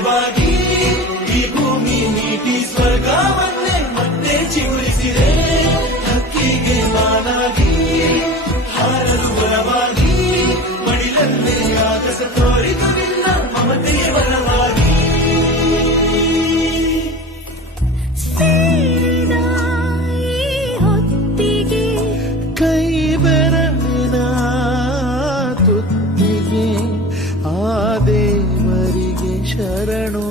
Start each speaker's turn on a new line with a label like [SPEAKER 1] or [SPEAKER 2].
[SPEAKER 1] ನೆರವಾಗಿ ಈ ಭೂಮಿ ನೀತಿ ಸ್ವರ್ಗವನ್ನೇ ಮತ್ತೆ ಚಿಗುರಿಸಿದೆ ಹಕ್ಕಿಗೆ ಮಾನಾಗಿ ಹಾರಲು ಬಲವಾಗಿ ಮಡಿಲನ್ನೇ ಆಗಸ ತೋರಿತು ನಿನ್ನ ಮಮತೆಯ ಬಲವಾಗಿ. ಆದೇ చరణో